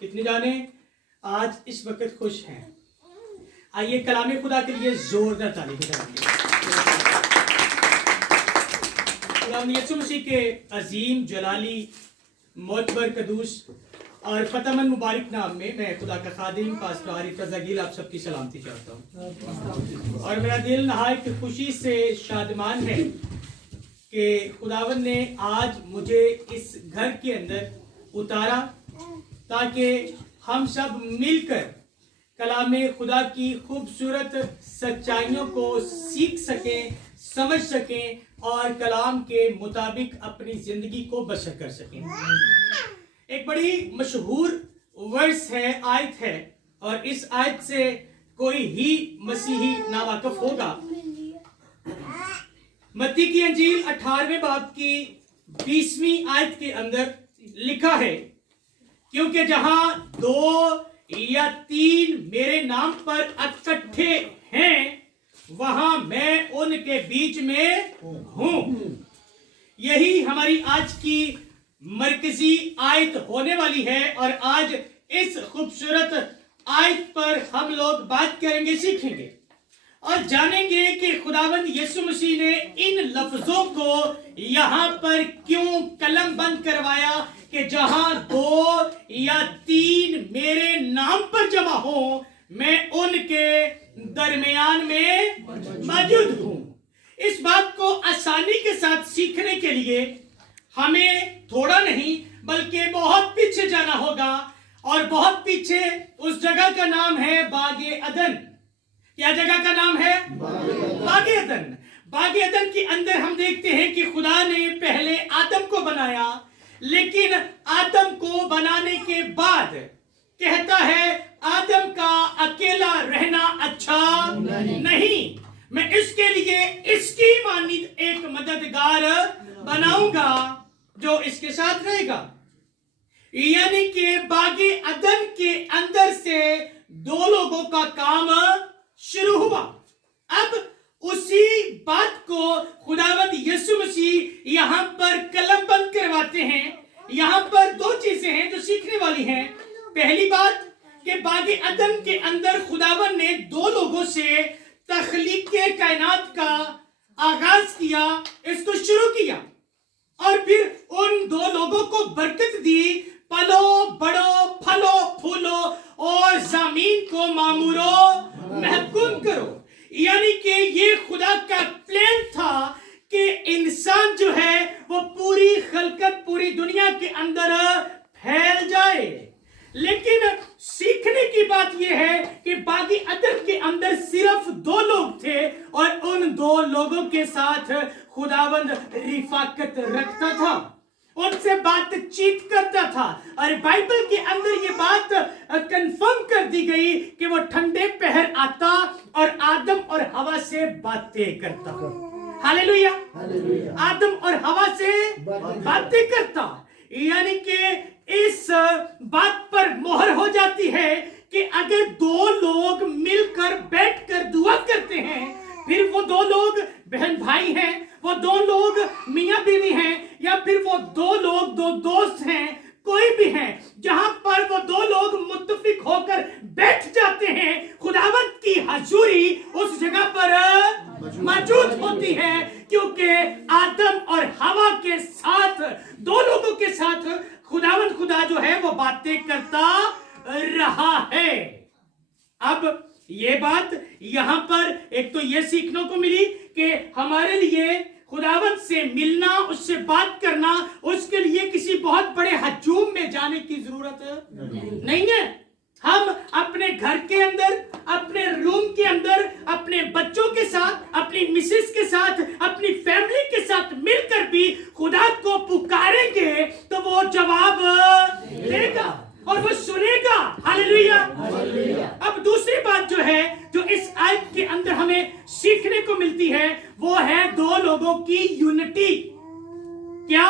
کتنے جانے آج اس وقت خوش ہیں؟ آئیے کلام خدا کے لیے زوردار تعلیم کریں۔ خداوند یسوع مسیح کے عظیم جلالی معتبر قدوس اور فتح مند مبارک نام میں خدا کا خادم پاسٹر عارف رضا گیل آپ سب کی سلامتی چاہتا ہوں، اور میرا دل نہایت خوشی سے شادمان ہے کہ خداوند نے آج مجھے اس گھر کے اندر اتارا تاکہ ہم سب مل کر کلام خدا کی خوبصورت سچائیوں کو سیکھ سکیں، سمجھ سکیں اور کلام کے مطابق اپنی زندگی کو بسر کر سکیں۔ ایک بڑی مشہور ورس ہے، آیت ہے، اور اس آیت سے کوئی ہی مسیحی ناواقف ہوگا۔ متی کی انجیل 18ویں باب کی 20ویں آیت کے اندر لکھا ہے، کیونکہ جہاں 2 یا 3 میرے نام پر اکٹھے ہیں وہاں میں ان کے بیچ میں ہوں۔ یہی ہماری آج کی مرکزی آیت ہونے والی ہے، اور آج اس خوبصورت آیت پر ہم لوگ بات کریں گے، سیکھیں گے اور جانیں گے کہ خداوند یسوع مسیح نے ان لفظوں کو یہاں پر کیوں قلم بند کروایا کہ جہاں 2 یا 3 میرے نام پر جمع ہوں میں ان کے درمیان میں موجود ہوں۔ اس بات کو آسانی کے ساتھ سیکھنے کے لیے ہمیں تھوڑا نہیں بلکہ بہت پیچھے جانا ہوگا، اور بہت پیچھے اس جگہ کا نام ہے باغ عدن۔ کیا جگہ کا نام ہے؟ باغ عدن۔ باغ عدن کے اندر ہم دیکھتے ہیں کہ خدا نے پہلے آدم کو بنایا، لیکن آدم کو بنانے کے بعد کہتا ہے آدم کا اکیلا رہنا اچھا نہیں، میں اس کے لیے اس کی مانند ایک مددگار بناؤں گا جو اس کے ساتھ رہے گا۔ یعنی کہ باغ عدن کے اندر سے 2 لوگوں کا کام شروع ہوا۔ اب اسی بات کو خداوند یسوع مسیح یہاں پر قلم بند کرواتے ہیں۔ یہاں پر 2 چیزیں ہیں جو سیکھنے والی ہیں۔ پہلی بات کہ باغ عدن کے اندر خداوند نے 2 لوگوں سے تخلیق کائنات کا آغاز کیا، اس کو شروع کیا، اور پھر ان 2 لوگوں کو برکت دی، پلو بڑھو، پھلو پھولو اور زمین کو معمورو محکوم کرو۔ یعنی کہ یہ خدا کا پلان تھا کہ انسان جو ہے وہ پوری خلقت، پوری دنیا کے اندر پھیل جائے۔ لیکن سیکھنے کی بات یہ ہے کہ باغ عدن کے اندر صرف 2 لوگ تھے، اور ان 2 لوگوں کے ساتھ خداوند رفاقت رکھتا تھا، ان سے بات چیت کرتا تھا، اور بائبل کے اندر یہ بات کنفرم کر دی گئی کہ وہ ٹھنڈے پہر آتا اور آدم اور ہوا سے باتیں کرتا۔ ہاللیلویا! آدم اور ہوا سے باتیں کرتا، یعنی کہ اس بات پر مہر ہو جاتی ہے کہ اگر 2 لوگ مل کر بیٹھ کر دعا کرتے ہیں، پھر وہ 2 لوگ بہن بھائی ہیں، وہ 2 لوگ میاں بیوی ہیں، یا پھر وہ 2 لوگ 2 دوست ہیں، کوئی بھی ہیں، جہاں پر وہ 2 لوگ متفق ہو کر بیٹھ جاتے ہیں، خداوند کی حضوری اس جگہ پر موجود ہوتی ہے، کیونکہ آدم اور ہوا کے ساتھ 2 لوگوں کے ساتھ خداوند خدا جو ہے وہ باتیں کرتا رہا ہے۔ اب یہ بات یہاں پر ایک تو یہ سیکھنے کو ملی کہ ہمارے لیے خداوند سے ملنا، اس سے بات کرنا، اس کے لیے کسی بہت بڑے ہجوم میں جانے کی ضرورت نہیں ہے۔ ہم اپنے گھر کے اندر، اپنے روم کے اندر، اپنے بچوں کے ساتھ، اپنی مسز کے ساتھ، اپنی فیملی کے ساتھ مل کر بھی خدا کو پکاریں گے تو وہ جواب دے گا اور وہ سنے گا۔ ہاللیلویا! اب دوسری بات جو ہے جو اس آیت کے اندر ہمیں سیکھنے کو ملتی ہے وہ ہے 2 لوگوں کی یونٹی۔ کیا؟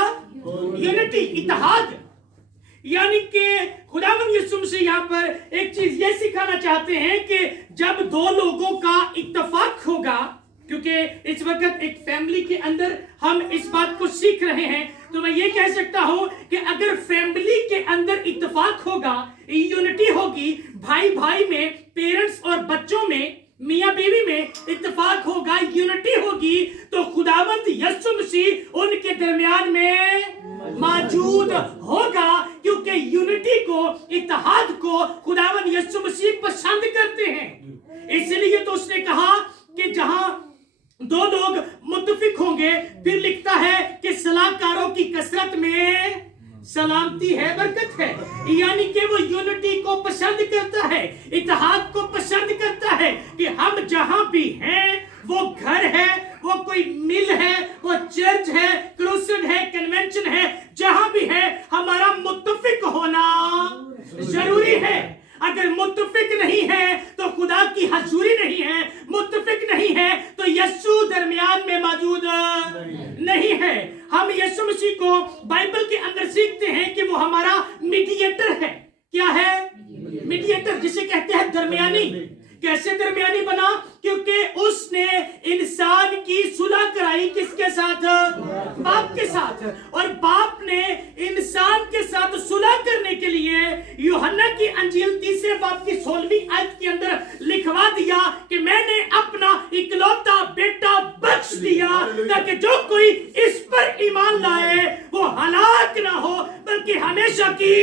یونٹی، اتحاد۔ یعنی کہ خداوند یسوع مسیح یہاں پر ایک چیز یہ سکھانا چاہتے ہیں کہ جب 2 لوگوں کا اتفاق ہوگا، کیونکہ اس وقت ایک فیملی کے اندر ہم اس بات کو سیکھ رہے ہیں، تو میں یہ کہہ سکتا ہوں کہ اگر فیملی کے اندر اتفاق ہوگا, یونٹی ہوگی, بھائی بھائی میں, پیرنٹس اور بچوں میں, میاں بیوی میں اتفاق ہوگا, یونٹی ہوگی, تو خداوند یسوع مسیح ان کے درمیان میں موجود ہوگا, کیونکہ یونٹی کو, اتحاد کو خداوند یسوع مسیح پسند کرتے ہیں. اس لیے تو اس نے کہا کہ جہاں دو لوگ متفق ہوں گے, پھر لکھتا ہے کہ صلاح کاروں کی کثرت میں سلامتی ہے, برکت ہے. یعنی کہ وہ یونٹی کو پسند کرتا ہے, اتحاد کو پسند کرتا ہے کہ ہم جہاں بھی ہیں, وہ گھر ہے, وہ کوئی مل ہے, وہ چرچ ہے, کروسڈ ہے, کنونشن ہے, جہاں بھی ہے, ہمارا متفق ہونا ضروری ہے. اگر متفق نہیں ہے تو خدا کی حضوری نہیں ہے, متفق نہیں ہے تو یسوع درمیان میں موجود نہیں ہے. ہم یسوع مسیح کو بائبل کے اندر سیکھتے ہیں کہ وہ ہمارا میڈیٹر ہے. کیا ہے؟ میڈیٹر, جسے کہتے ہیں درمیانی. کیسے درمیانی بنا؟ کیونکہ اس نے انسان کی صلح کرائی کس کے ساتھ؟ باپ کے ساتھ. اور باپ نے انسان کے ساتھ صلح کرنے کے لیے یوحنا کی انجیل 3 باب کی 16ویں آیت کے اندر لکھوا دیا کہ میں نے اپنا اکلوتا بیٹا بخش دیا تاکہ جو کوئی اس پر ایمان لائے وہ ہلاک نہ ہو بلکہ ہمیشہ کی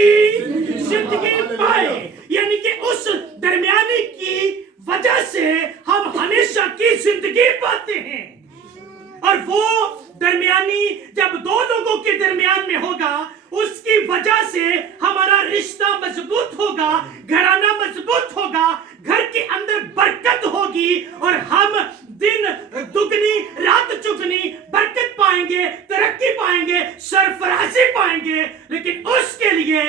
زندگی پائے. یعنی کہ اس درمیانی کی وجہ سے ہم ہمیشہ کی زندگی پاتے ہیں. اور وہ درمیانی جب دو لوگوں کے درمیان میں ہوگا, اس کی وجہ سے ہمارا رشتہ مضبوط ہوگا, گھرانہ مضبوط ہوگا, گھر کے اندر برکت ہوگی, اور ہم دن دگنی رات چگنی برکت پائیں گے, ترقی پائیں گے, سرفرازی پائیں گے. لیکن اس کے لیے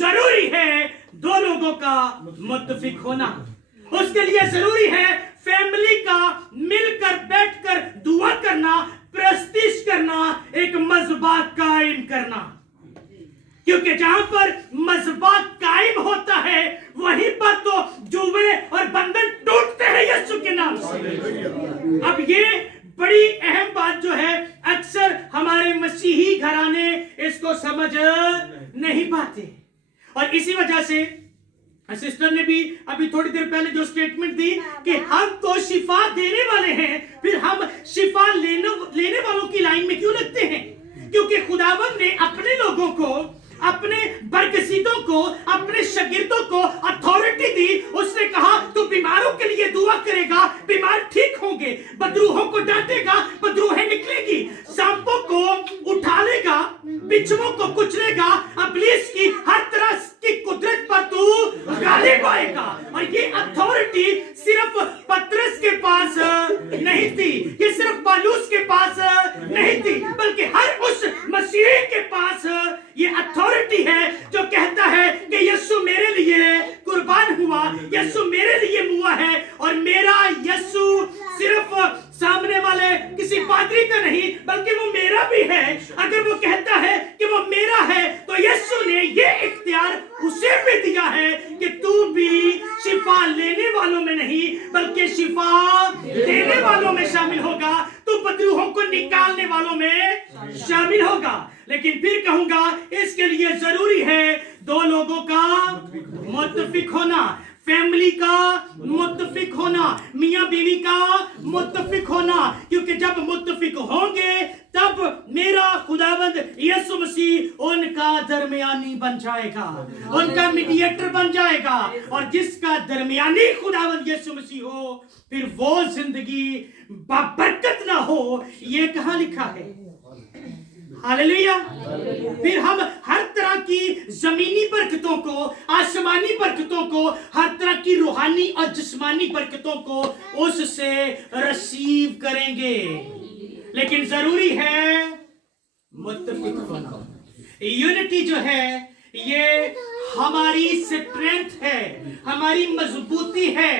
ضروری ہے دو لوگوں کا متفق ہونا. اس کے لیے ضروری ہے فیملی کا مل کر بیٹھ کر دعا کرنا, پرستش کرنا, ایک مذبح قائم کرنا. کیونکہ جہاں پر مذبح قائم ہوتا ہے وہیں پر تو جوے اور بندھن ٹوٹتے ہیں یسوع کے نام سے. اب یہ بڑی اہم بات جو ہے اکثر ہمارے مسیحی گھرانے اس کو سمجھ نہیں پاتے, اور اسی وجہ سے سسٹر نے بھی ابھی تھوڑی دیر پہلے جو سٹیٹمنٹ دی کہ ہم تو شفا دینے والے ہیں, پھر ہم شفا لینے والوں کی لائن میں کیوں لگتے ہیں؟ کیونکہ خداوند نے اپنے لوگوں کو, اپنے برگزیدوں کو, اپنے شاگردوں کو اتھارٹی دی. اس نے کہا تو بیماروں کے لیے دعا کرے گا, بیمار ٹھیک ہوں گے, بدروحوں کو ڈانٹے گا, بدروہیں نکلے گی, سانپوں کو اٹھا لے گا, بچھووں کو کچلے گا, ابلیس کی ہر طرح کی قدرت پر تو غالب آئے گا. اور یہ اتھارٹی صرف پترس کے پاس نہیں تھی, یہ صرف پالوس کے پاس نہیں تھی, بلکہ ہر اس مسیحی کے پاس یہ اتھارٹی ہے جو کہتا ہے کہ یسوع میرے لیے قربان ہوا, یسوع میرے لیے ہوا ہے, اور میرا یسوع صرف سامنے والے کسی پادری کا نہیں بلکہ وہ میرا بھی ہے. اگر وہ کہتا ہے کہ وہ میرا ہے تو یسوع نے یہ اختیار اسے بھی دیا ہے کہ تو بھی شفا لینے والوں میں نہیں بلکہ شفا دینے والوں میں شامل ہوگا, تو بدروحوں کو نکالنے والوں میں شامل ہوگا. لیکن پھر کہوں گا اس کے لیے ضروری ہے دو لوگوں کا متفق ہونا, فیملی کا متفق ہونا, میاں بیوی کا متفق ہونا. کیونکہ جب متفق ہوں گے تب میرا خداوند یسوع مسیح ان کا درمیانی بن جائے گا, ان کا میڈیٹر بن جائے گا. اور جس کا درمیانی خداوند یسوع مسیح ہو, پھر وہ زندگی بابرکت نہ ہو, یہ کہاں لکھا ہے؟ ہاللیلویا. پھر ہم ہر طرح کی زمینی برکتوں کو, آسمانی برکتوں کو, ہر طرح کی روحانی اور جسمانی برکتوں کو اس سے ریسیو کریں گے. لیکن ضروری ہے متفق ہونا. یونٹی جو ہے یہ ہماری اسٹرینتھ ہے, ہماری مضبوطی ہے.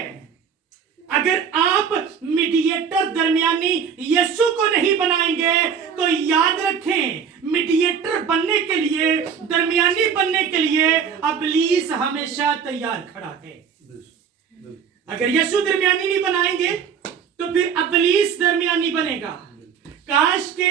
اگر آپ میڈیٹر درمیانی یسوع کو نہیں بنائیں گے تو یاد رکھیں میڈیٹر بننے کے لیے, درمیانی بننے کے لیے ابلیس ہمیشہ تیار کھڑا ہے. اگر یسوع درمیانی نہیں بنائیں گے تو پھر ابلیس درمیانی بنے گا. کاش کہ